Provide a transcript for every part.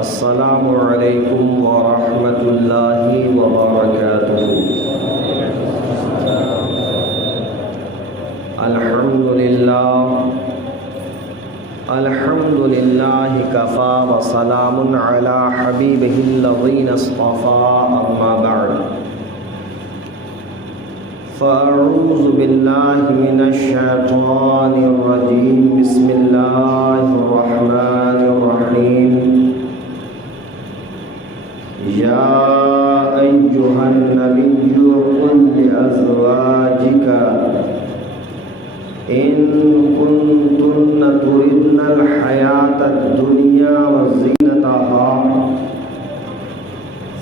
السلام علیکم ورحمۃ اللہ وبرکاتہ۔ الحمد للہ کفا وسلام علی حبیبہ الذین اصطفیٰ، اما بعد فاعوذ باللہ من الشیطان الرجیم، بسم اللہ الرحمن الرحیم۔ یا ایہا النبی قل لأزواجک ان کنتن تردن الحیاة الدنیا وزینتها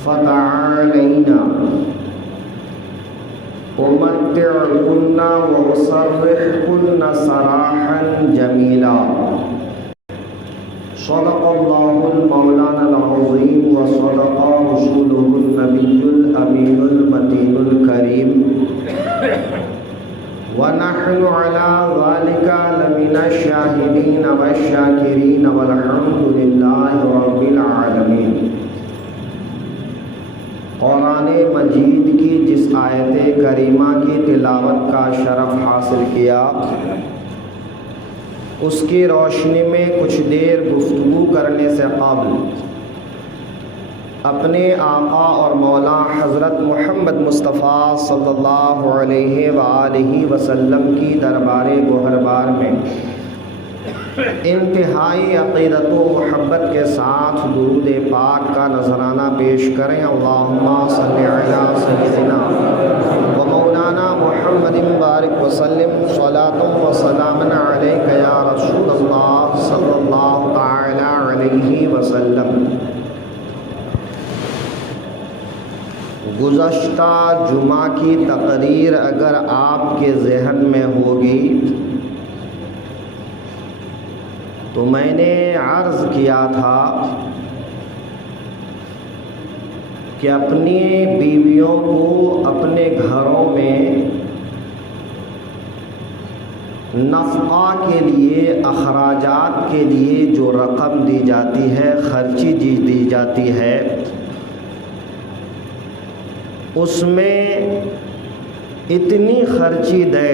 فتعالین امتعکن واسرحکن سراحا جمیلا۔ صدق اللہ المولانا العظیم وصدق رسولہ النبی الامین المتین الکریم، ونحن على ذلك لمن الشاهدين والشاكرين والحمد لله رب العالمين۔ قرآن مجید کی جس آیت کریمہ کی تلاوت کا شرف حاصل کیا، اس کی روشنی میں کچھ دیر گفتگو کرنے سے قبل اپنے آقا اور مولا حضرت محمد مصطفیٰ صلی اللہ علیہ وآلہ وسلم کی دربار گوہربار میں انتہائی عقیدت و محبت کے ساتھ درود پاک کا نذرانہ پیش کریں۔ اللہم صلی علی سیدنا و مولانا محمد بارک وسلم، صلاۃ و سلام علیک یا رسول اللہ صلی اللہ تعالی علیہ وسلم۔ گزشتہ جمعہ کی تقریر اگر آپ کے ذہن میں ہوگی تو میں نے عرض کیا تھا کہ اپنی بیویوں کو اپنے گھروں میں نفقہ کے لیے، اخراجات کے لیے جو رقم دی جاتی ہے، خرچی دی جاتی ہے، اس میں اتنی خرچی دے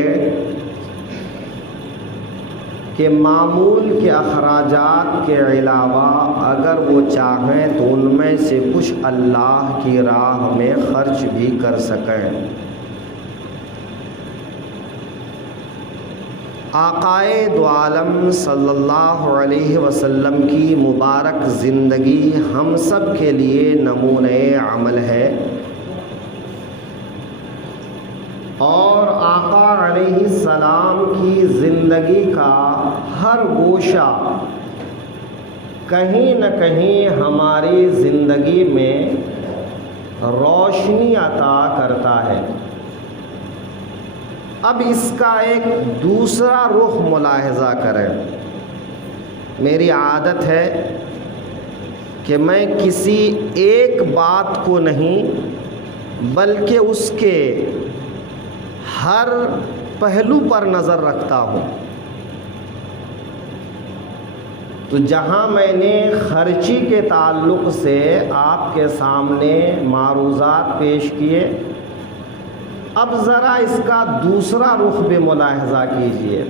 کہ معمول کے اخراجات کے علاوہ اگر وہ چاہیں تو ان میں سے کچھ اللہ کی راہ میں خرچ بھی کر سکیں۔ آقائے دو عالم صلی اللہ علیہ وسلم کی مبارک زندگی ہم سب کے لیے نمونۂ عمل ہے، اور آقا علیہ السلام کی زندگی کا ہر گوشہ کہیں نہ کہیں ہماری زندگی میں روشنی عطا کرتا ہے۔ اب اس کا ایک دوسرا رخ ملاحظہ کریں۔ میری عادت ہے کہ میں کسی ایک بات کو نہیں بلکہ اس کے ہر پہلو پر نظر رکھتا ہوں۔ تو جہاں میں نے خرچی کے تعلق سے آپ کے سامنے معروضات پیش کیے، اب ذرا اس کا دوسرا رخ بھی ملاحظہ کیجیے۔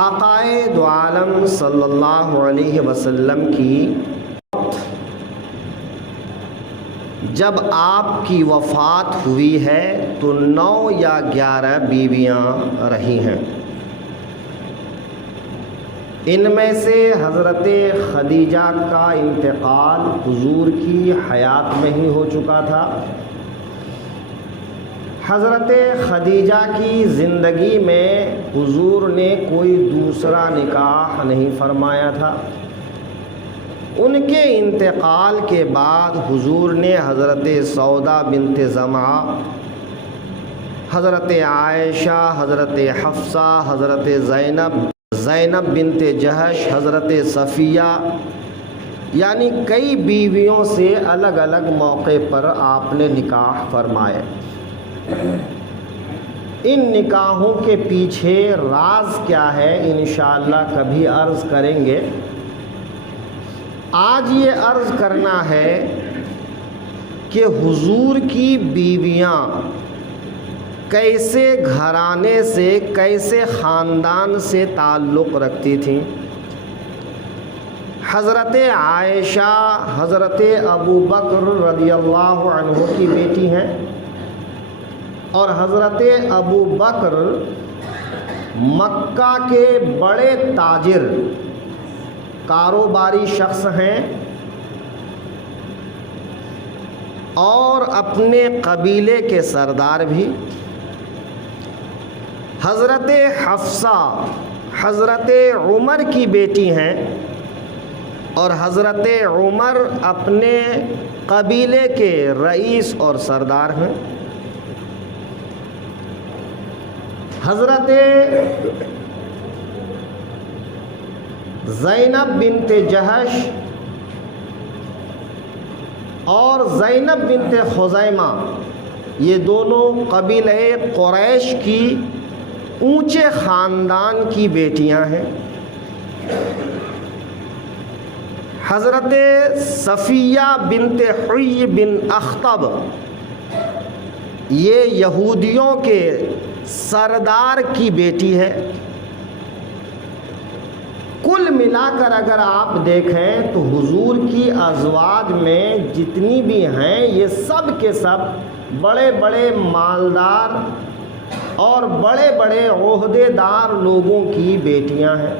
آقائے دو عالم صلی اللہ علیہ وسلم کی جب آپ کی وفات ہوئی ہے تو 9 یا 11 بیویاں رہی ہیں۔ ان میں سے حضرت خدیجہ کا انتقال حضور کی حیات میں ہی ہو چکا تھا۔ حضرت خدیجہ کی زندگی میں حضور نے کوئی دوسرا نکاح نہیں فرمایا تھا۔ ان کے انتقال کے بعد حضور نے حضرت سودا بنت زمعہ، حضرت عائشہ، حضرت حفصہ، حضرت زینب بنت جہش، حضرت صفیہ، یعنی کئی بیویوں سے الگ الگ موقع پر آپ نے نکاح فرمائے۔ ان نکاحوں کے پیچھے راز کیا ہے انشاءاللہ کبھی عرض کریں گے، آج یہ عرض کرنا ہے کہ حضور کی بیویاں کیسے گھرانے سے، کیسے خاندان سے تعلق رکھتی تھیں۔ حضرت عائشہ حضرت ابو بکر رضی اللہ عنہ کی بیٹی ہیں، اور حضرت ابو بکر مکہ کے بڑے تاجر کاروباری شخص ہیں اور اپنے قبیلے کے سردار بھی۔ حضرت حفصہ حضرت عمر کی بیٹی ہیں، اور حضرت عمر اپنے قبیلے کے رئیس اور سردار ہیں۔ حضرت زینب بنت جہش اور زینب بنت خزیمہ یہ دونوں قبیلہ قریش کی اونچے خاندان کی بیٹیاں ہیں۔ حضرت صفیہ بنت حی بن اخطب یہ یہودیوں کے سردار کی بیٹی ہے۔ کل ملا کر اگر آپ دیکھیں تو حضور کی ازواج میں جتنی بھی ہیں یہ سب کے سب بڑے بڑے مالدار اور بڑے بڑے عہدے دار لوگوں کی بیٹیاں ہیں۔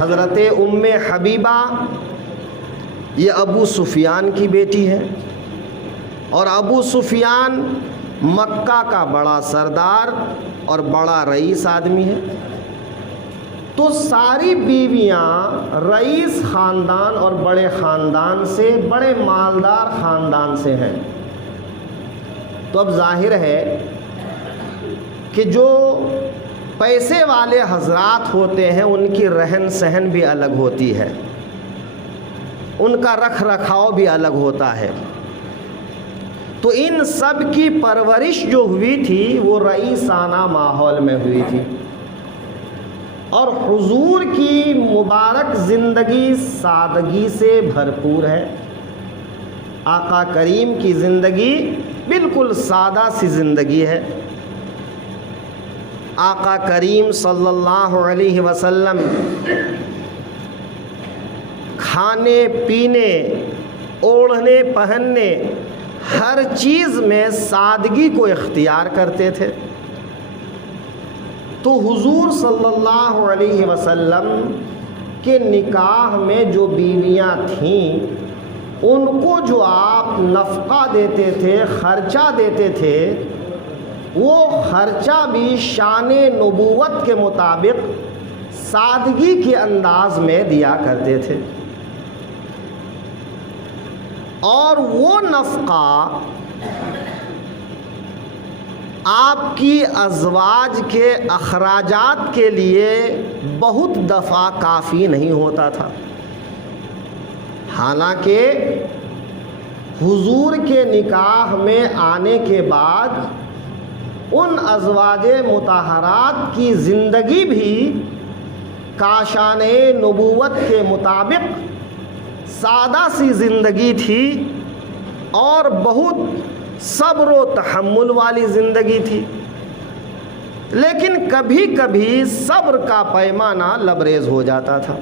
حضرت ام حبیبہ یہ ابو سفیان کی بیٹی ہے، اور ابو سفیان مکہ کا بڑا سردار اور بڑا رئیس آدمی ہے۔ تو ساری بیویاں رئیس خاندان اور بڑے خاندان سے، بڑے مالدار خاندان سے ہیں۔ تو اب ظاہر ہے کہ جو پیسے والے حضرات ہوتے ہیں ان کی رہن سہن بھی الگ ہوتی ہے، ان کا رکھ رکھاؤ بھی الگ ہوتا ہے۔ تو ان سب کی پرورش جو ہوئی تھی وہ رئیسانہ ماحول میں ہوئی تھی، اور حضور کی مبارک زندگی سادگی سے بھرپور ہے۔ آقا کریم کی زندگی بالکل سادہ سی زندگی ہے۔ آقا کریم صلی اللہ علیہ وسلم کھانے پینے، اوڑھنے پہننے، ہر چیز میں سادگی کو اختیار کرتے تھے۔ تو حضور صلی اللہ علیہ وسلم کے نکاح میں جو بیویاں تھیں ان کو جو آپ نفقہ دیتے تھے، خرچہ دیتے تھے، وہ خرچہ بھی شان نبوت کے مطابق سادگی کے انداز میں دیا کرتے تھے، اور وہ نفقہ آپ کی ازواج کے اخراجات کے لیے بہت دفعہ کافی نہیں ہوتا تھا۔ حالانکہ حضور کے نکاح میں آنے کے بعد ان ازواج مطہرات کی زندگی بھی کاشان نبوت کے مطابق سادہ سی زندگی تھی، اور بہت صبر و تحمل والی زندگی تھی، لیکن کبھی کبھی صبر کا پیمانہ لبریز ہو جاتا تھا۔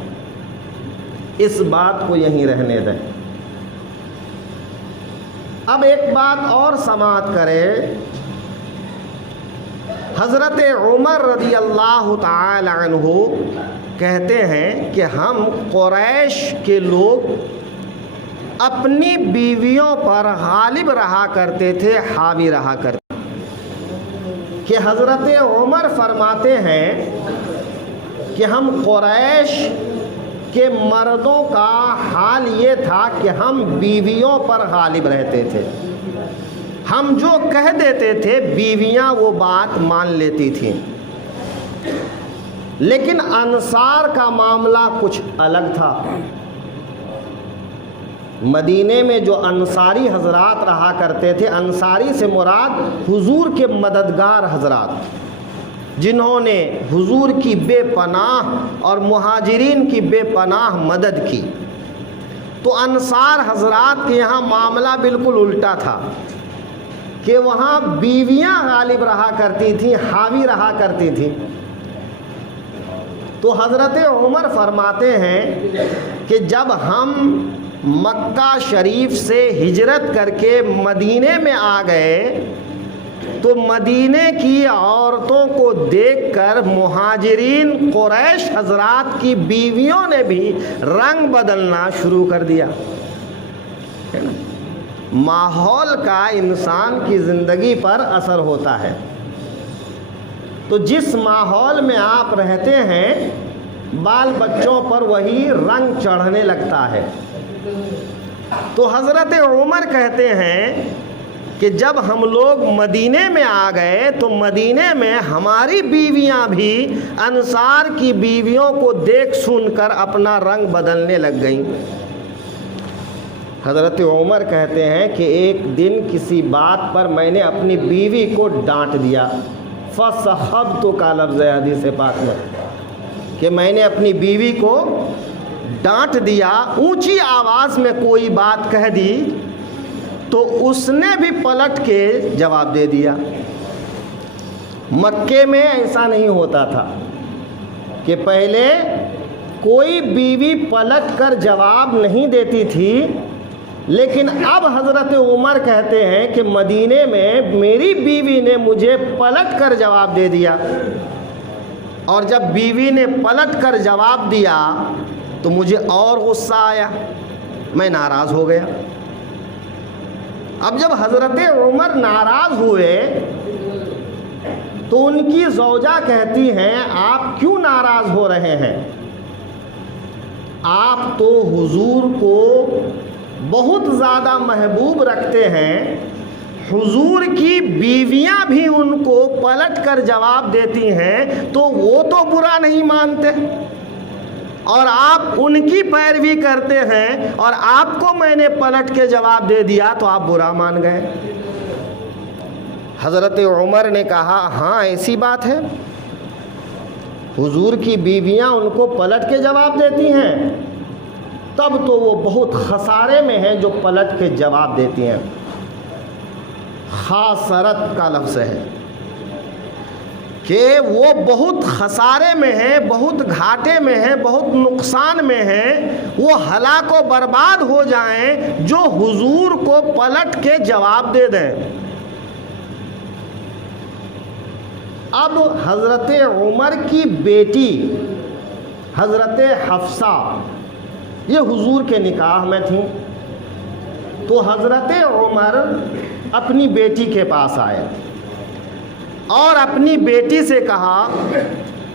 اس بات کو یہیں رہنے دیں۔ اب ایک بات اور سماعت کرے، حضرت عمر رضی اللہ تعالی عنہ کہتے ہیں کہ ہم قریش کے لوگ اپنی بیویوں پر غالب رہا کرتے تھے، حاوی رہا کرتے تھے، کہ حضرت عمر فرماتے ہیں کہ ہم قریش کے مردوں کا حال یہ تھا کہ ہم بیویوں پر غالب رہتے تھے، ہم جو کہہ دیتے تھے بیویاں وہ بات مان لیتی تھیں۔ لیکن انصار کا معاملہ کچھ الگ تھا۔ مدینے میں جو انصاری حضرات رہا کرتے تھے، انصاری سے مراد حضور کے مددگار حضرات، جنہوں نے حضور کی بے پناہ اور مہاجرین کی بے پناہ مدد کی۔ تو انصار حضرات کے یہاں معاملہ بالکل الٹا تھا کہ وہاں بیویاں غالب رہا کرتی تھیں، حاوی رہا کرتی تھیں۔ تو حضرت عمر فرماتے ہیں کہ جب ہم مکہ شریف سے ہجرت کر کے مدینے میں آ گئے تو مدینے کی عورتوں کو دیکھ کر مہاجرین قریش حضرات کی بیویوں نے بھی رنگ بدلنا شروع کر دیا۔ ماحول کا انسان کی زندگی پر اثر ہوتا ہے، تو جس ماحول میں آپ رہتے ہیں بال بچوں پر وہی رنگ چڑھنے لگتا ہے۔ تو حضرت عمر کہتے ہیں کہ جب ہم لوگ مدینے میں آ گئے تو مدینے میں ہماری بیویاں بھی انصار کی بیویوں کو دیکھ سن کر اپنا رنگ بدلنے لگ گئیں۔ حضرت عمر کہتے ہیں کہ ایک دن کسی بات پر میں نے اپنی بیوی کو ڈانٹ دیا، فَصَحَبْتُ کا لفظ ہے حدیث پاک میں، کہ میں نے اپنی بیوی کو ڈانٹ دیا، اونچی آواز میں کوئی بات کہہ دی تو اس نے بھی پلٹ کے جواب دے دیا۔ مکے میں ایسا نہیں ہوتا تھا کہ پہلے کوئی بیوی پلٹ کر جواب نہیں دیتی تھی، لیکن اب حضرت عمر کہتے ہیں کہ مدینے میں میری بیوی نے مجھے پلٹ کر جواب دے دیا، اور جب بیوی نے پلٹ کر جواب دیا تو مجھے اور غصہ آیا، میں ناراض ہو گیا۔ اب جب حضرت عمر ناراض ہوئے تو ان کی زوجہ کہتی ہیں آپ کیوں ناراض ہو رہے ہیں؟ آپ تو حضور کو بہت زیادہ محبوب رکھتے ہیں، حضور کی بیویاں بھی ان کو پلٹ کر جواب دیتی ہیں تو وہ تو برا نہیں مانتے، اور آپ ان کی پیروی کرتے ہیں اور آپ کو میں نے پلٹ کے جواب دے دیا تو آپ برا مان گئے۔ حضرت عمر نے کہا ہاں ایسی بات ہے، حضور کی بیویاں ان کو پلٹ کے جواب دیتی ہیں، تب تو وہ بہت خسارے میں ہیں جو پلٹ کے جواب دیتی ہیں۔ خاسرت کا لفظ ہے کہ وہ بہت خسارے میں ہیں، بہت گھاٹے میں ہیں، بہت نقصان میں ہیں، وہ ہلاک و برباد ہو جائیں جو حضور کو پلٹ کے جواب دے دیں۔ اب حضرت عمر کی بیٹی حضرت حفصہ یہ حضور کے نکاح میں تھیں، تو حضرت عمر اپنی بیٹی کے پاس آئے اور اپنی بیٹی سے کہا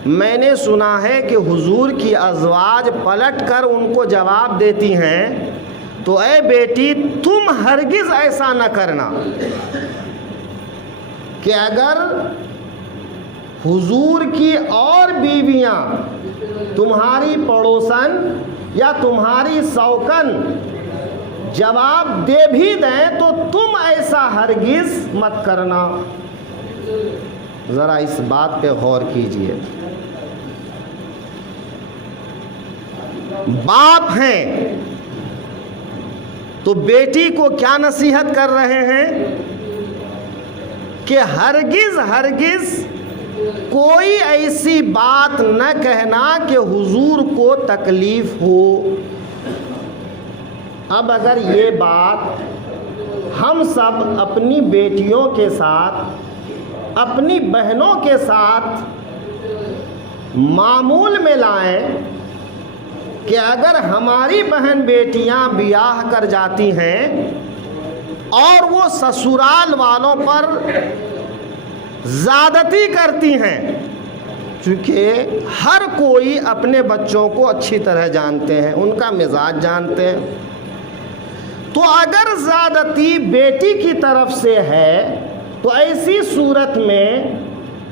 میں نے سنا ہے کہ حضور کی ازواج پلٹ کر ان کو جواب دیتی ہیں، تو اے بیٹی تم ہرگز ایسا نہ کرنا کہ اگر حضور کی اور بیویاں تمہاری پڑوسن یا تمہاری سوکن جواب دے بھی دیں تو تم ایسا ہرگز مت کرنا۔ ذرا اس بات پہ غور کیجئے، باپ ہیں تو بیٹی کو کیا نصیحت کر رہے ہیں کہ ہرگز کوئی ایسی بات نہ کہنا کہ حضور کو تکلیف ہو۔ اب اگر یہ بات ہم سب اپنی بیٹیوں کے ساتھ، اپنی بہنوں کے ساتھ معمول میں لائیں کہ اگر ہماری بہن بیٹیاں بیاہ کر جاتی ہیں اور وہ سسرال والوں پر زیادتی کرتی ہیں، چونکہ ہر کوئی اپنے بچوں کو اچھی طرح جانتے ہیں، ان کا مزاج جانتے ہیں، تو اگر زیادتی بیٹی کی طرف سے ہے تو ایسی صورت میں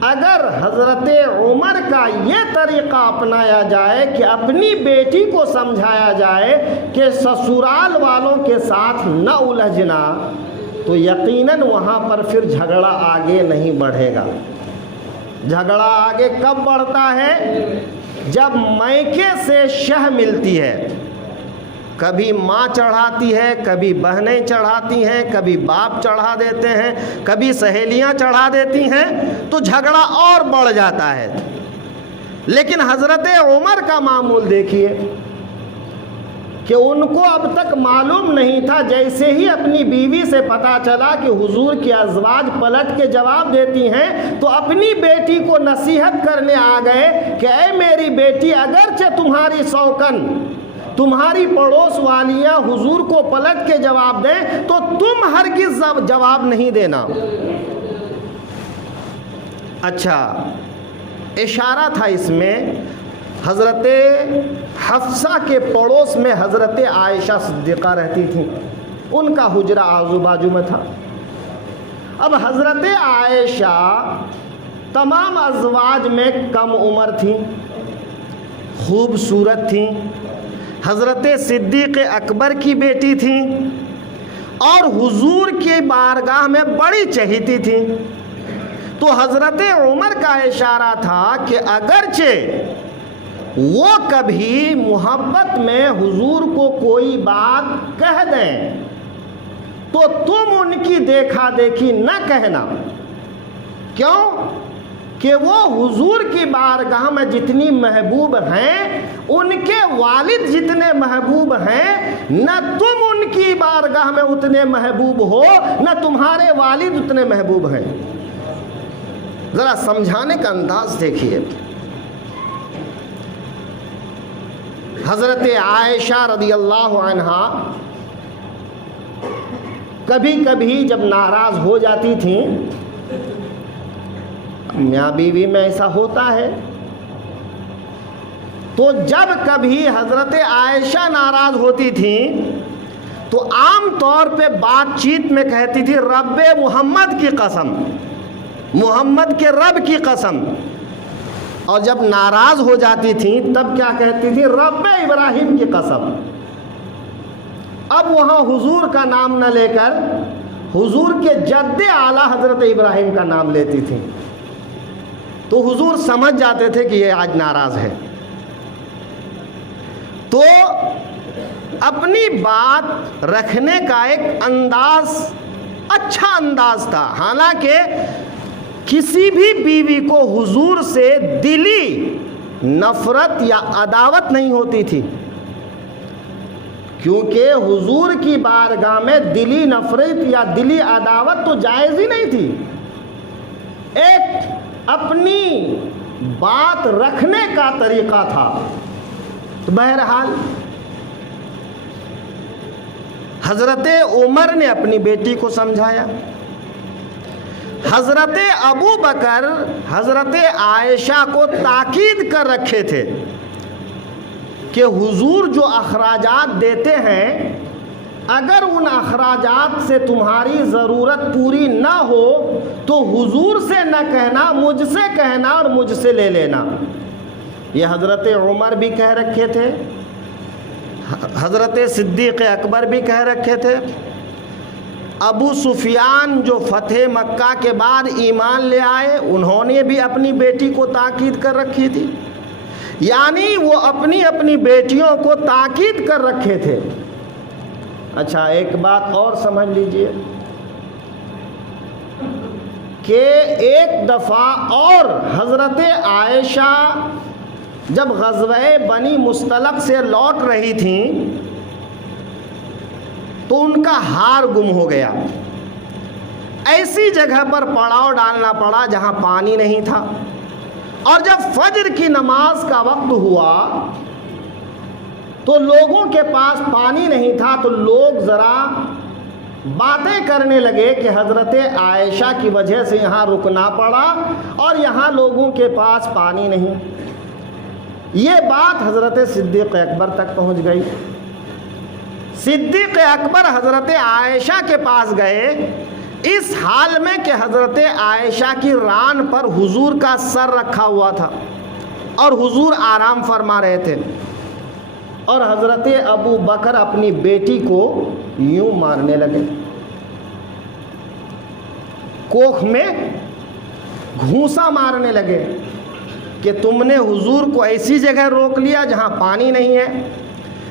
اگر حضرت عمر کا یہ طریقہ اپنایا جائے کہ اپنی بیٹی کو سمجھایا جائے کہ سسرال والوں کے ساتھ نہ الجھنا، تو یقیناً وہاں پر پھر جھگڑا آگے نہیں بڑھے گا۔ جھگڑا آگے کب بڑھتا ہے؟ جب میکے سے شہ ملتی ہے، کبھی ماں چڑھاتی ہے، کبھی بہنیں چڑھاتی ہیں، کبھی باپ چڑھا دیتے ہیں، کبھی سہیلیاں چڑھا دیتی ہیں، تو جھگڑا اور بڑھ جاتا ہے۔ لیکن حضرت عمر کا معمول دیکھیے کہ ان کو اب تک معلوم نہیں تھا، جیسے ہی اپنی بیوی سے پتہ چلا کہ حضور کی ازواج پلٹ کے جواب دیتی ہیں، تو اپنی بیٹی کو نصیحت کرنے آ گئے کہ اے میری بیٹی، اگرچہ تمہاری سوکن، تمہاری پڑوس والیاں حضور کو پلٹ کے جواب دیں تو تم ہرگز جواب نہیں دینا۔ اچھا، اشارہ تھا اس میں، حضرت حفصہ کے پڑوس میں حضرت عائشہ صدیقہ رہتی تھیں، ان کا حجرہ آزو بازو میں تھا۔ اب حضرت عائشہ تمام ازواج میں کم عمر تھیں، خوبصورت تھیں، حضرت صدیق اکبر کی بیٹی تھیں، اور حضور کی بارگاہ میں بڑی چہیتی تھیں۔ تو حضرت عمر کا اشارہ تھا کہ اگرچہ وہ کبھی محبت میں حضور کو کوئی بات کہہ دیں تو تم ان کی دیکھا دیکھی نہ کہنا، کیوں کہ وہ حضور کی بارگاہ میں جتنی محبوب ہیں، ان کے والد جتنے محبوب ہیں، نہ تم ان کی بارگاہ میں اتنے محبوب ہو، نہ تمہارے والد اتنے محبوب ہیں۔ ذرا سمجھانے کا انداز دیکھیے۔ حضرت عائشہ رضی اللہ عنہا کبھی کبھی جب ناراض ہو جاتی تھیں، میاں بیوی میں ایسا ہوتا ہے، تو جب کبھی حضرت عائشہ ناراض ہوتی تھیں تو عام طور پہ بات چیت میں کہتی تھی رب محمد کی قسم، محمد کے رب کی قسم، اور جب ناراض ہو جاتی تھیں تب کیا کہتی تھی؟ رب ابراہیم کی قسم۔ اب وہاں حضور کا نام نہ لے کر حضور کے جد اعلیٰ حضرت ابراہیم کا نام لیتی تھیں، تو حضور سمجھ جاتے تھے کہ یہ آج ناراض ہے۔ تو اپنی بات رکھنے کا ایک انداز، اچھا انداز تھا، حالانکہ کسی بھی بیوی کو حضور سے دلی نفرت یا عداوت نہیں ہوتی تھی، کیونکہ حضور کی بارگاہ میں دلی نفرت یا دلی عداوت تو جائز ہی نہیں تھی۔ ایک اپنی بات رکھنے کا طریقہ تھا۔ تو بہرحال حضرت عمر نے اپنی بیٹی کو سمجھایا، حضرت ابو بکر حضرت عائشہ کو تاکید کر رکھے تھے کہ حضور جو اخراجات دیتے ہیں، اگر ان اخراجات سے تمہاری ضرورت پوری نہ ہو تو حضور سے نہ کہنا، مجھ سے کہنا اور مجھ سے لے لینا۔ یہ حضرت عمر بھی کہہ رکھے تھے، حضرت صدیق اکبر بھی کہہ رکھے تھے، ابو سفیان جو فتح مکہ کے بعد ایمان لے آئے، انہوں نے بھی اپنی بیٹی کو تاکید کر رکھی تھی، یعنی وہ اپنی اپنی بیٹیوں کو تاکید کر رکھے تھے۔ اچھا، ایک بات اور سمجھ لیجئے کہ ایک دفعہ اور حضرت عائشہ جب غزوہ بنی مستلق سے لوٹ رہی تھیں تو ان کا ہار گم ہو گیا، ایسی جگہ پر پڑاؤ ڈالنا پڑا جہاں پانی نہیں تھا، اور جب فجر کی نماز کا وقت ہوا تو لوگوں کے پاس پانی نہیں تھا، تو لوگ ذرا باتیں کرنے لگے کہ حضرت عائشہ کی وجہ سے یہاں رکنا پڑا اور یہاں لوگوں کے پاس پانی نہیں۔ یہ بات حضرت صدیق اکبر تک پہنچ گئی۔ صدیق اکبر حضرت عائشہ کے پاس گئے اس حال میں کہ حضرت عائشہ کی ران پر حضور کا سر رکھا ہوا تھا اور حضور آرام فرما رہے تھے، اور حضرت ابو بکر اپنی بیٹی کو یوں مارنے لگے، کوکھ میں گھونسا مارنے لگے کہ تم نے حضور کو ایسی جگہ روک لیا جہاں پانی نہیں ہے۔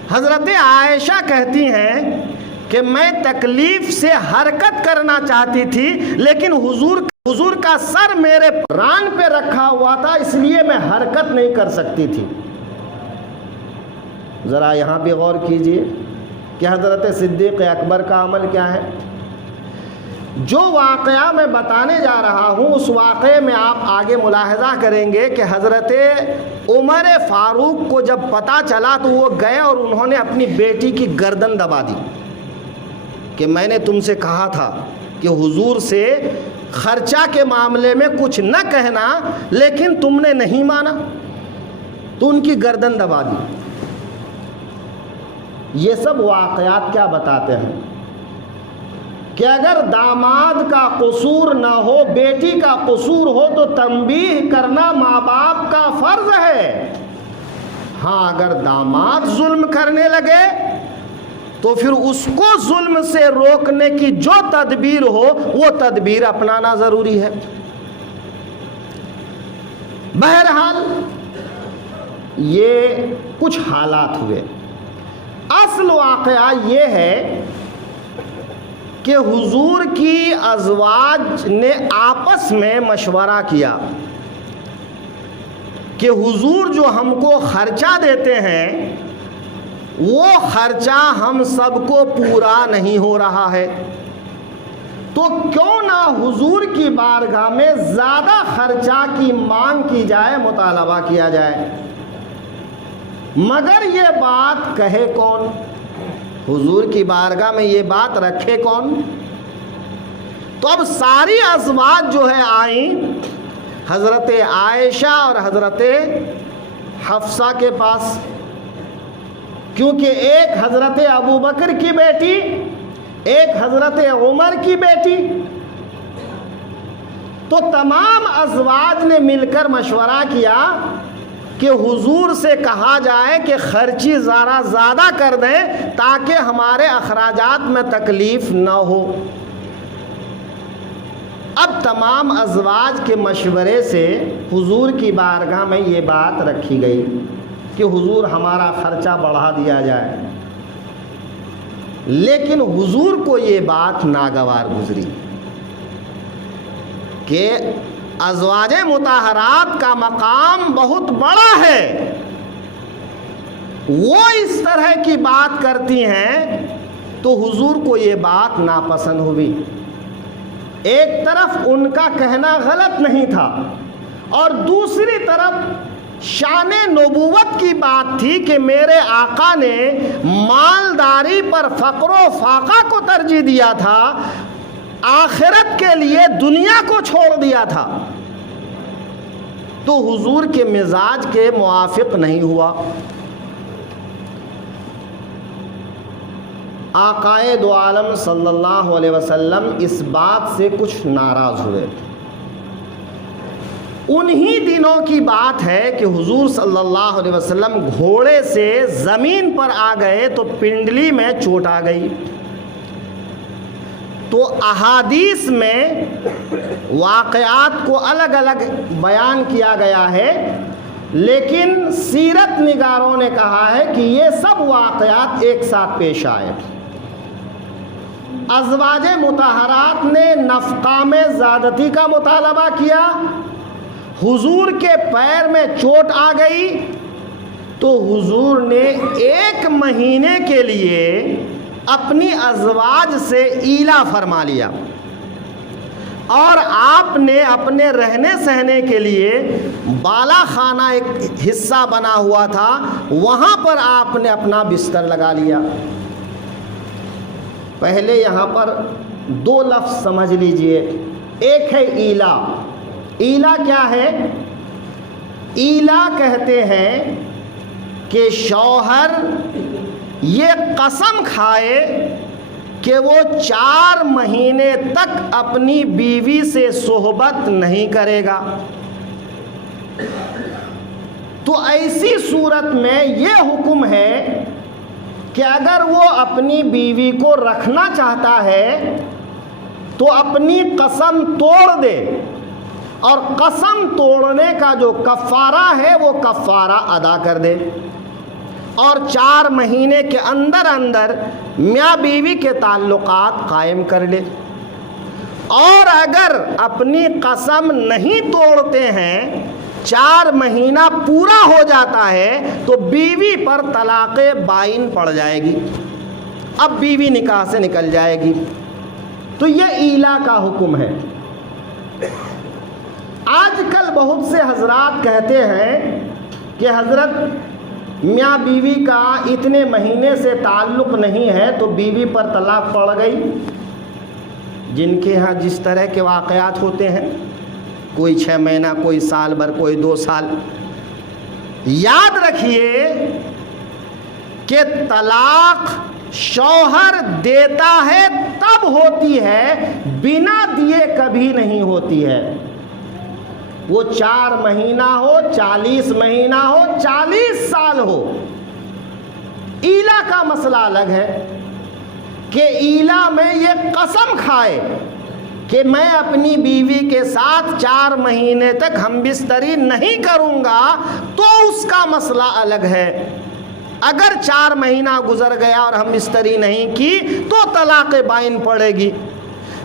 حضرت عائشہ کہتی ہیں کہ میں تکلیف سے حرکت کرنا چاہتی تھی، لیکن حضور کا سر میرے ران پہ رکھا ہوا تھا، اس لیے میں حرکت نہیں کر سکتی تھی۔ ذرا یہاں بھی غور کیجئے کہ حضرت صدیق اکبر کا عمل کیا ہے۔ جو واقعہ میں بتانے جا رہا ہوں اس واقعے میں آپ آگے ملاحظہ کریں گے کہ حضرت عمر فاروق کو جب پتہ چلا تو وہ گئے اور انہوں نے اپنی بیٹی کی گردن دبا دی کہ میں نے تم سے کہا تھا کہ حضور سے خرچہ کے معاملے میں کچھ نہ کہنا، لیکن تم نے نہیں مانا، تو ان کی گردن دبا دی۔ یہ سب واقعات کیا بتاتے ہیں کہ اگر داماد کا قصور نہ ہو، بیٹی کا قصور ہو تو تنبیہ کرنا ماں باپ کا فرض ہے۔ ہاں اگر داماد ظلم کرنے لگے تو پھر اس کو ظلم سے روکنے کی جو تدبیر ہو وہ تدبیر اپنانا ضروری ہے۔ بہرحال یہ کچھ حالات ہوئے۔ اصل واقعہ یہ ہے کہ حضور کی ازواج نے آپس میں مشورہ کیا کہ حضور جو ہم کو خرچہ دیتے ہیں وہ خرچہ ہم سب کو پورا نہیں ہو رہا ہے، تو کیوں نہ حضور کی بارگاہ میں زیادہ خرچہ کی مانگ کی جائے، مطالبہ کیا جائے۔ مگر یہ بات کہے کون؟ حضور کی بارگاہ میں یہ بات رکھے کون؟ تو اب ساری ازواج جو ہے آئیں حضرت عائشہ اور حضرت حفصہ کے پاس، کیونکہ ایک حضرت ابوبکر کی بیٹی، ایک حضرت عمر کی بیٹی، تو تمام ازواج نے مل کر مشورہ کیا کہ حضور سے کہا جائے کہ خرچی ذرا زیادہ کر دیں تاکہ ہمارے اخراجات میں تکلیف نہ ہو۔ اب تمام ازواج کے مشورے سے حضور کی بارگاہ میں یہ بات رکھی گئی کہ حضور ہمارا خرچہ بڑھا دیا جائے، لیکن حضور کو یہ بات ناگوار گزری کہ ازواج مطہرات کا مقام بہت بڑا ہے، وہ اس طرح کی بات کرتی ہیں، تو حضور کو یہ بات ناپسند ہوئی۔ ایک طرف ان کا کہنا غلط نہیں تھا اور دوسری طرف شان نبوت کی بات تھی کہ میرے آقا نے مالداری پر فقر و فاقہ کو ترجیح دیا تھا، آخرت کے لیے دنیا کو چھوڑ دیا تھا، تو حضور کے مزاج کے موافق نہیں ہوا۔ آقائے دو عالم صلی اللہ علیہ وسلم اس بات سے کچھ ناراض ہوئے۔ انہی دنوں کی بات ہے کہ حضور صلی اللہ علیہ وسلم گھوڑے سے زمین پر آ گئے تو پنڈلی میں چوٹ آ گئی۔ تو احادیث میں واقعات کو الگ الگ بیان کیا گیا ہے، لیکن سیرت نگاروں نے کہا ہے کہ یہ سب واقعات ایک ساتھ پیش آئے۔ ازواج مطہرات نے نفقہ میں زیادتی کا مطالبہ کیا، حضور کے پیر میں چوٹ آ گئی تو حضور نے 1 مہینے کے لیے اپنی ازواج سے ایلا فرما لیا، اور آپ نے اپنے رہنے سہنے کے لیے بالا خانہ ایک حصہ بنا ہوا تھا، وہاں پر آپ نے اپنا بستر لگا لیا۔ پہلے یہاں پر 2 لفظ سمجھ لیجئے، ایک ہے ایلا۔ ایلا کیا ہے؟ ایلا کہتے ہیں کہ شوہر یہ قسم کھائے کہ وہ 4 مہینے تک اپنی بیوی سے صحبت نہیں کرے گا، تو ایسی صورت میں یہ حکم ہے کہ اگر وہ اپنی بیوی کو رکھنا چاہتا ہے تو اپنی قسم توڑ دے اور قسم توڑنے کا جو کفارہ ہے وہ کفارہ ادا کر دے، اور 4 مہینے کے اندر اندر میاں بیوی کے تعلقات قائم کر لے۔ اور اگر اپنی قسم نہیں توڑتے ہیں، 4 مہینہ پورا ہو جاتا ہے تو بیوی پر طلاق بائن پڑ جائے گی، اب بیوی نکاح سے نکل جائے گی۔ تو یہ ایلا کا حکم ہے۔ آج کل بہت سے حضرات کہتے ہیں کہ حضرت میاں بیوی کا اتنے مہینے سے تعلق نہیں ہے تو بیوی پر طلاق پڑ گئی۔ جن کے ہاں جس طرح کے واقعات ہوتے ہیں، کوئی 6 مہینہ، کوئی سال بھر، کوئی 2 سال، یاد رکھیے کہ طلاق شوہر دیتا ہے تب ہوتی ہے، بنا دیے کبھی نہیں ہوتی ہے۔ وہ 4 مہینہ ہو، 40 مہینہ ہو، 40 سال ہو۔ ایلا کا مسئلہ الگ ہے کہ ایلا میں یہ قسم کھائے کہ میں اپنی بیوی کے ساتھ 4 مہینے تک ہم بستری نہیں کروں گا، تو اس کا مسئلہ الگ ہے۔ اگر 4 مہینہ گزر گیا اور ہم بستری نہیں کی تو طلاق بائن پڑے گی۔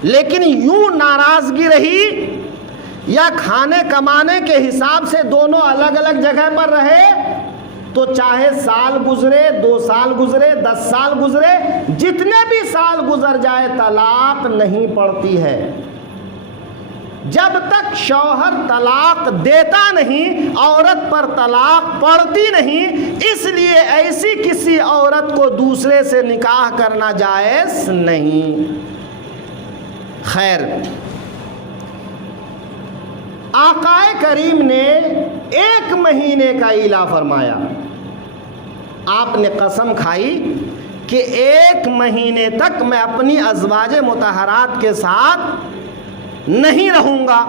لیکن یوں ناراضگی رہی یا کھانے کمانے کے حساب سے دونوں الگ الگ جگہ پر رہے، تو چاہے سال گزرے، 2 سال گزرے، 10 سال گزرے، جتنے بھی سال گزر جائے طلاق نہیں پڑتی ہے۔ جب تک شوہر طلاق دیتا نہیں، عورت پر طلاق پڑتی نہیں، اس لیے ایسی کسی عورت کو دوسرے سے نکاح کرنا جائز نہیں۔ خیر، آقا کریم نے 1 مہینے کا ایلا فرمایا۔ آپ نے قسم کھائی کہ 1 مہینے تک میں اپنی ازواج مطہرات کے ساتھ نہیں رہوں گا،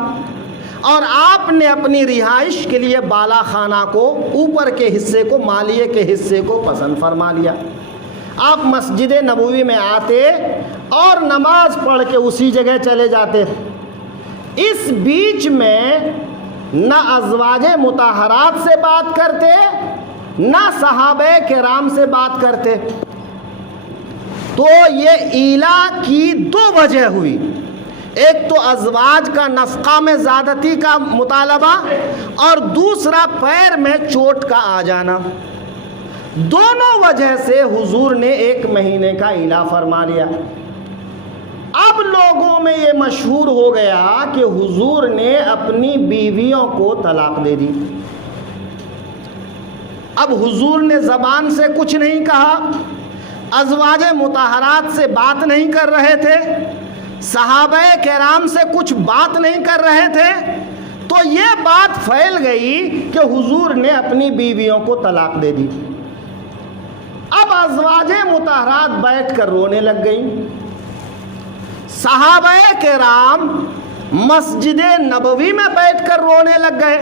اور آپ نے اپنی رہائش کے لیے بالا خانہ کو، اوپر کے حصے کو، مالیے کے حصے کو پسند فرما لیا۔ آپ مسجد نبوی میں آتے اور نماز پڑھ کے اسی جگہ چلے جاتے۔ اس بیچ میں نہ ازواج مطہرات سے بات کرتے، نہ صحابہ کرام سے بات کرتے۔ تو یہ ایلا کی 2 وجہ ہوئی، ایک تو ازواج کا نفقہ میں زیادتی کا مطالبہ، اور دوسرا پیر میں چوٹ کا آ جانا۔ دونوں وجہ سے حضور نے 1 مہینے کا ایلا فرما لیا۔ اب لوگوں میں یہ مشہور ہو گیا کہ حضور نے اپنی بیویوں کو طلاق دے دی۔ اب حضور نے زبان سے کچھ نہیں کہا، ازواج مطہرات سے بات نہیں کر رہے تھے، صحابہ کرام سے کچھ بات نہیں کر رہے تھے، تو یہ بات پھیل گئی کہ حضور نے اپنی بیویوں کو طلاق دے دی۔ اب ازواج مطہرات بیٹھ کر رونے لگ گئیں، صحابہ کرام مسجد نبوی میں بیٹھ کر رونے لگ گئے۔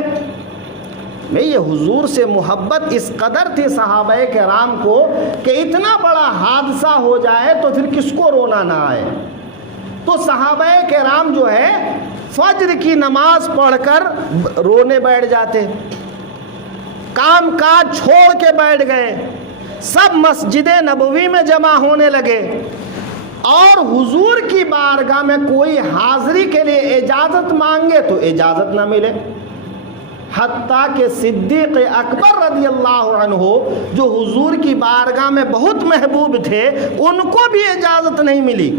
یہ حضور سے محبت اس قدر تھی صحابہ کرام کو کہ اتنا بڑا حادثہ ہو جائے تو پھر کس کو رونا نہ آئے۔ تو صحابہ کرام جو ہے فجر کی نماز پڑھ کر رونے بیٹھ جاتے، کام کاج چھوڑ کے بیٹھ گئے، سب مسجد نبوی میں جمع ہونے لگے، اور حضور کی بارگاہ میں کوئی حاضری کے لیے اجازت مانگے تو اجازت نہ ملے۔ حتیٰ کہ صدیق اکبر رضی اللہ عنہ جو حضور کی بارگاہ میں بہت محبوب تھے، ان کو بھی اجازت نہیں ملی۔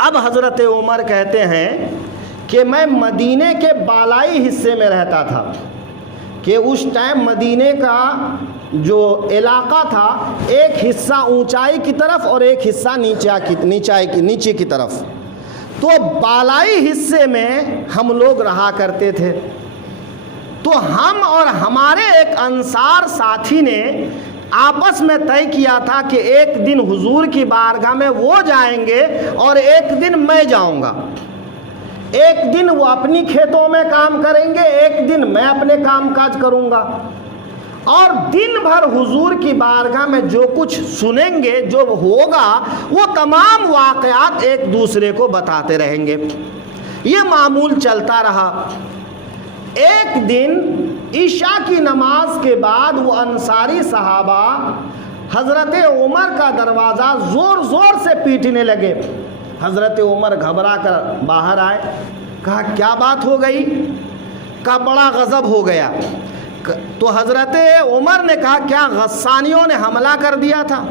اب حضرت عمر کہتے ہیں کہ میں مدینے کے بالائی حصے میں رہتا تھا، کہ اس ٹائم مدینے کا جو علاقہ تھا ایک حصہ اونچائی کی طرف اور ایک حصہ نیچے کی طرف، تو بالائی حصے میں ہم لوگ رہا کرتے تھے۔ تو ہم اور ہمارے ایک انصار ساتھی نے آپس میں طے کیا تھا کہ ایک دن حضور کی بارگاہ میں وہ جائیں گے اور ایک دن میں جاؤں گا، ایک دن وہ اپنی کھیتوں میں کام کریں گے، ایک دن میں اپنے کام کاج کروں گا، اور دن بھر حضور کی بارگاہ میں جو کچھ سنیں گے، جو ہوگا، وہ تمام واقعات ایک دوسرے کو بتاتے رہیں گے۔ یہ معمول چلتا رہا۔ ایک دن عشاء کی نماز کے بعد وہ انصاری صحابہ حضرت عمر کا دروازہ زور زور سے پیٹنے لگے۔ حضرت عمر گھبرا کر باہر آئے، کہا کیا بات ہو گئی؟ کہا بڑا غضب ہو گیا۔ تو حضرت عمر نے کہا کیا غسانیوں نے حملہ کر دیا تھا؟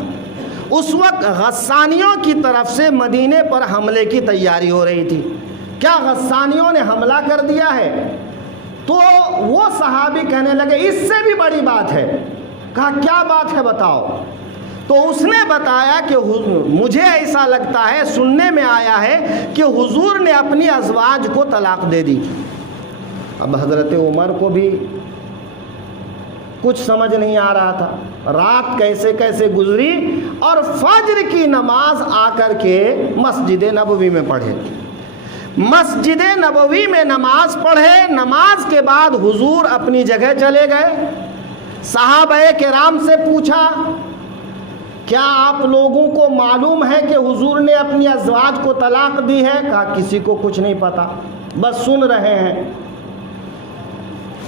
اس وقت غسانیوں کی طرف سے مدینے پر حملے کی تیاری ہو رہی تھی۔ کیا غسانیوں نے حملہ کر دیا ہے؟ تو وہ صحابی کہنے لگے اس سے بھی بڑی بات ہے۔ کہا کیا بات ہے بتاؤ؟ تو اس نے بتایا کہ مجھے ایسا لگتا ہے، سننے میں آیا ہے کہ حضور نے اپنی ازواج کو طلاق دے دی۔ اب حضرت عمر کو بھی کچھ سمجھ نہیں آ رہا تھا، رات کیسے کیسے گزری، اور فجر کی نماز آ کر کے مسجد نبوی میں پڑھے۔ مسجد نبوی میں نماز پڑھے، نماز کے بعد حضور اپنی جگہ چلے گئے۔ صحابہ کرام سے پوچھا کیا آپ لوگوں کو معلوم ہے کہ حضور نے اپنی ازواج کو طلاق دی ہے؟ کہا کسی کو کچھ نہیں پتا، بس سن رہے ہیں۔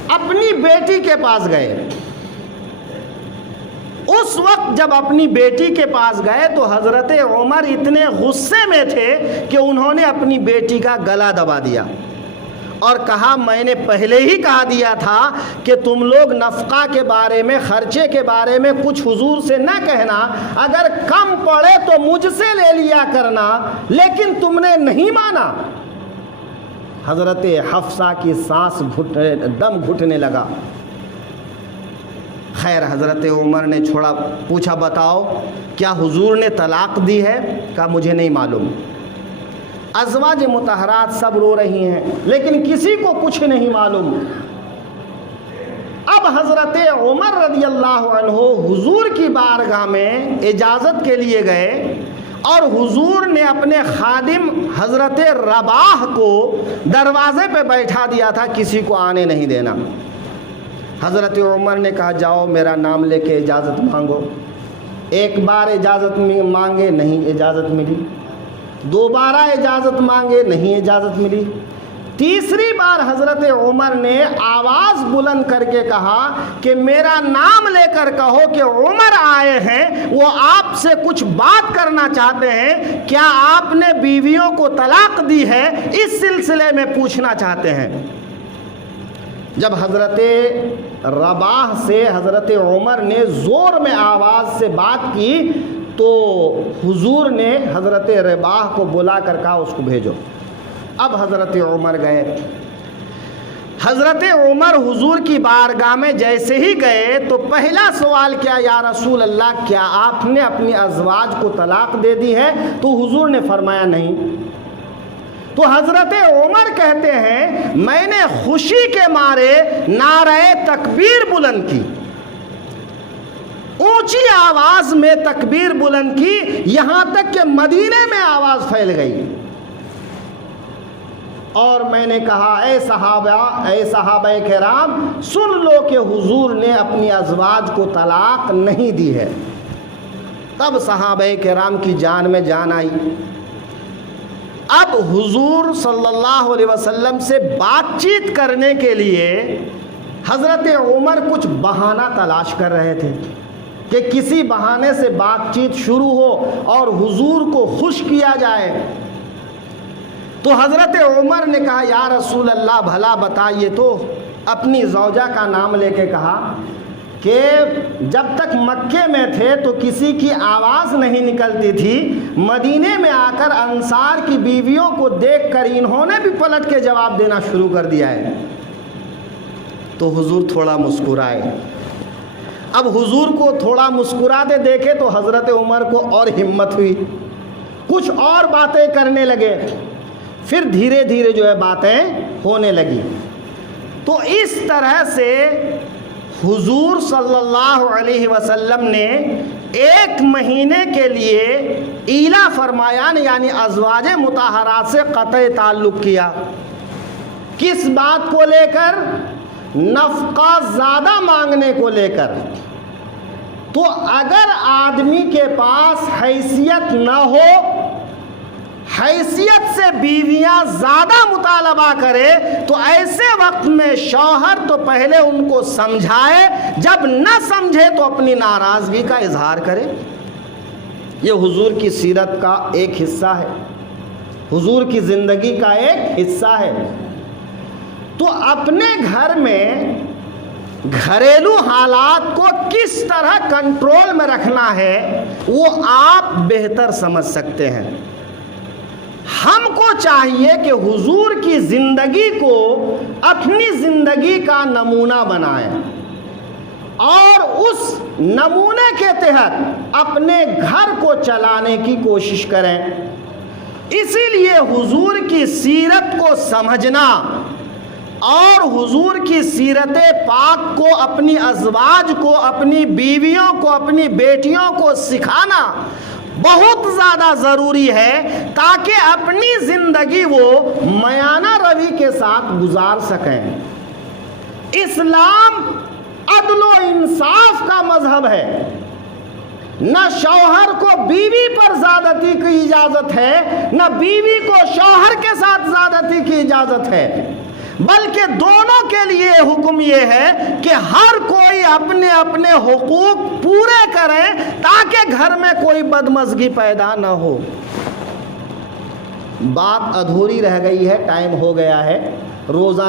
اپنی بیٹی کے پاس گئے۔ اس وقت جب اپنی بیٹی کے پاس گئے تو حضرت عمر اتنے غصے میں تھے کہ انہوں نے اپنی بیٹی کا گلا دبا دیا اور کہا میں نے پہلے ہی کہا دیا تھا کہ تم لوگ نفقہ کے بارے میں، خرچے کے بارے میں کچھ حضور سے نہ کہنا، اگر کم پڑے تو مجھ سے لے لیا کرنا، لیکن تم نے نہیں مانا۔ حضرت حفصہ کی سانس دم گھٹنے لگا۔ خیر حضرت عمر نے پوچھا بتاؤ کیا حضور نے طلاق دی ہے؟ کہا مجھے نہیں معلوم۔ ازواج مطہرات سب رو رہی ہیں لیکن کسی کو کچھ نہیں معلوم۔ اب حضرت عمر رضی اللہ عنہ حضور کی بارگاہ میں اجازت کے لیے گئے اور حضور نے اپنے خادم حضرت رباح کو دروازے پہ بیٹھا دیا تھا، کسی کو آنے نہیں دینا۔ حضرت عمر نے کہا جاؤ میرا نام لے کے اجازت مانگو۔ ایک بار اجازت مانگے، نہیں اجازت ملی۔ دوبارہ اجازت مانگے، نہیں اجازت ملی۔ تیسری بار حضرت عمر نے آواز بلند کر کے کہا کہ میرا نام لے کر کہو کہ عمر آئے ہیں، وہ آپ سے کچھ بات کرنا چاہتے ہیں، کیا آپ نے بیویوں کو طلاق دی ہے، اس سلسلے میں پوچھنا چاہتے ہیں۔ جب حضرت رباح سے حضرت عمر نے زور میں آواز سے بات کی تو حضور نے حضرت رباح کو بلا کر کہا اس کو بھیجو۔ اب حضرت عمر گئے۔ حضرت عمر حضور کی بارگاہ میں جیسے ہی گئے تو پہلا سوال کیا، یا رسول اللہ کیا آپ نے اپنی ازواج کو طلاق دے دی ہے؟ تو حضور نے فرمایا نہیں۔ تو حضرت عمر کہتے ہیں میں نے خوشی کے مارے نعرہ تکبیر بلند کی، اونچی آواز میں تکبیر بلند کی، یہاں تک کہ مدینے میں آواز پھیل گئی، اور میں نے کہا اے صحابہ کرام سن لو کہ حضور نے اپنی ازواج کو طلاق نہیں دی ہے۔ تب صحابہ کرام کی جان میں جان آئی۔ اب حضور صلی اللہ علیہ وسلم سے بات چیت کرنے کے لیے حضرت عمر کچھ بہانہ تلاش کر رہے تھے کہ کسی بہانے سے بات چیت شروع ہو اور حضور کو خوش کیا جائے۔ تو حضرت عمر نے کہا یا رسول اللہ بھلا بتائیے، تو اپنی زوجہ کا نام لے کے کہا کہ جب تک مکے میں تھے تو کسی کی آواز نہیں نکلتی تھی، مدینے میں آ کر انصار کی بیویوں کو دیکھ کر انہوں نے بھی پلٹ کے جواب دینا شروع کر دیا ہے۔ تو حضور تھوڑا مسکرائے۔ اب حضور کو تھوڑا مسکراتے دیکھے تو حضرت عمر کو اور ہمت ہوئی، کچھ اور باتیں کرنے لگے، پھر دھیرے دھیرے جو ہے باتیں ہونے لگی۔ تو اس طرح سے حضور صلی اللہ علیہ وسلم نے 1 مہینے کے لیے ایلا فرمایا، یعنی ازواج مطہرات سے قطع تعلق کیا۔ کس بات کو لے کر؟ نفقہ زیادہ مانگنے کو لے کر۔ تو اگر آدمی کے پاس حیثیت نہ ہو حیثیت سے بیویاں زیادہ مطالبہ کرے تو ایسے وقت میں شوہر تو پہلے ان کو سمجھائے، جب نہ سمجھے تو اپنی ناراضگی کا اظہار کرے۔ یہ حضور کی سیرت کا ایک حصہ ہے، حضور کی زندگی کا ایک حصہ ہے۔ تو اپنے گھر میں گھریلو حالات کو کس طرح کنٹرول میں رکھنا ہے وہ آپ بہتر سمجھ سکتے ہیں۔ ہم کو چاہیے کہ حضور کی زندگی کو اپنی زندگی کا نمونہ بنائیں اور اس نمونے کے تحت اپنے گھر کو چلانے کی کوشش کریں۔ اسی لیے حضور کی سیرت کو سمجھنا اور حضور کی سیرت پاک کو اپنی ازواج کو، اپنی بیویوں کو، اپنی بیٹیوں کو سکھانا بہت زیادہ ضروری ہے تاکہ اپنی زندگی وہ میانہ روی کے ساتھ گزار سکیں۔ اسلام عدل و انصاف کا مذہب ہے، نہ شوہر کو بیوی پر زیادتی کی اجازت ہے، نہ بیوی کو شوہر کے ساتھ زیادتی کی اجازت ہے، بلکہ دونوں کے لیے حکم یہ ہے کہ ہر کوئی اپنے اپنے حقوق پورے کرے تاکہ گھر میں کوئی بدمزگی پیدا نہ ہو۔ بات ادھوری رہ گئی ہے، ٹائم ہو گیا ہے۔ روزانہ